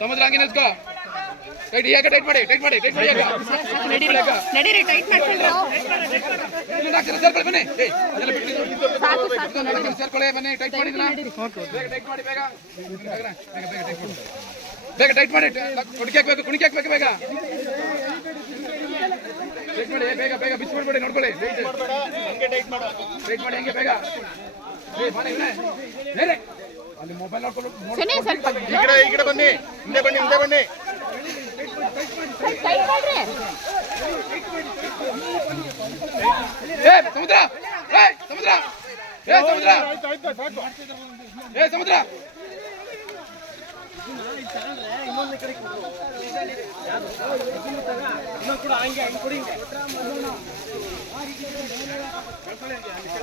ಸಮುದ್ರ ಹಂಗೆ ನಿಲ್ಸ್ಕೋ ಟೈಟ್ ಯಾಕೆ ಟೈಟ್ ಮಾಡಿ ಟೈಟ್ ಮಾಡಿ ಟೈಟ್ ಮಾಡಿ? ನಡೀರಿ. ಟೈಟ್ ಮಾಡ್ಕೊಂಡ್ರು ಸೇರ್ಕೊಳ್ಳಿ ಬನ್ನಿ. ಸೇರ್ಕೊಳ್ಳಿ ಬನ್ನಿ. ಟೈಟ್ ಮಾಡಿದ್ರಾ? ಬೇಗ ಟೈಟ್ ಮಾಡಿ ಬೇಗ. ಬೇಗ ಟೈಟ್ ಮಾಡಿ. ಬೇಗ ಟೈಟ್ ಮಾಡಿ. ಕುಣಿಕೆ ಹಾಕ್ಬೇಕು ಕುಣಿಕೆ ಹಾಕ್ಬೇಕು ಬೇಗ. ಟೈಟ್ ಮಾಡಿ ಬೇಗ ಬೇಗ ಬಿಚ್ಚಿಬಿಡ್ಬೇಡಿ ನೋಡ್ಕೊಳ್ಳಿ. ಟೈಟ್ ಮಾಡಿ ಹಂಗೆ ಬೇಗ. ಏ ಬನ್ನಿ ಅಲ್ಲಿ ಮೊಬೈಲ್ ಸ್ವಲ್ಪ ಈ ಕಡೆ ಈ ಕಡೆ ಬನ್ನಿ. ಹಿಂದೆ ಬನ್ನಿ ಹಿಂದೆ ಬನ್ನಿ. ಟೈಟ್ ಮಾಡ್ರಿ ಏ ಸಮುದ್ರ! ಏ ಸಮುದ್ರ! ಏ ಸಮುದ್ರ! ಏ ಸಮುದ್ರ!